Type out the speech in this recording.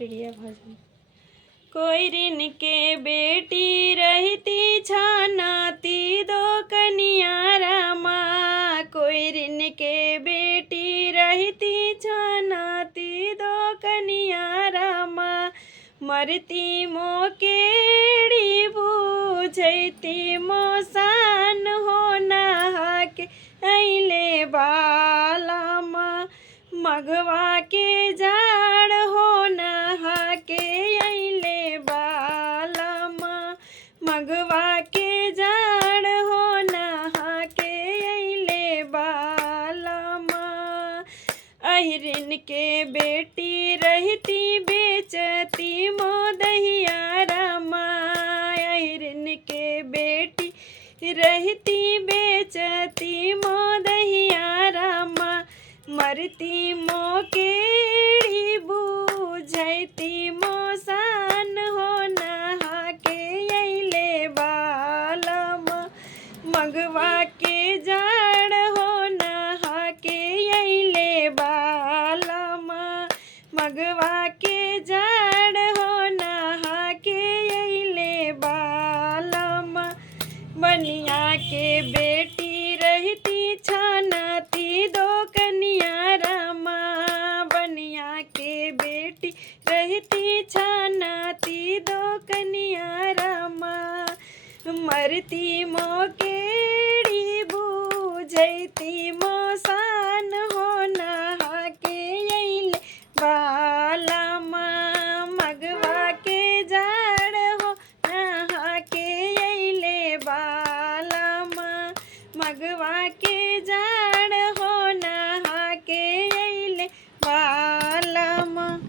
प्रिय भजन। कोयरिन के बेटी रहती छानाती दो कनिया रामा, कोयरिन के बेटी रहती छानाती दो कनिया रामा, मरती मो केड़ी बूझती मोसान हो नहा के अइले बालामा, मघवा के जाड़ हो नहा के अइले बालामा, मघवा के जाड़ हो नहा के अइले बालामा। अहिरिन के बेटी रहती बेचती मोदहिया रामा, अहिरिन के बेटी रहती बेचती मोदहिया रामा, मरती मो केड़ी बूझती मोसान हो नहा के अइले बालामा, मघवा के जाड़ हो नहा के अइले बालामा, मघवा के जाड़ हो नहा के अइले बालामा। बनिया के बेटी रहती छानाती दो कनिया रामा, बनिया के बेटी रहती छानाती दो कनिया रामा, मरती मो केड़ी बूझती मोसा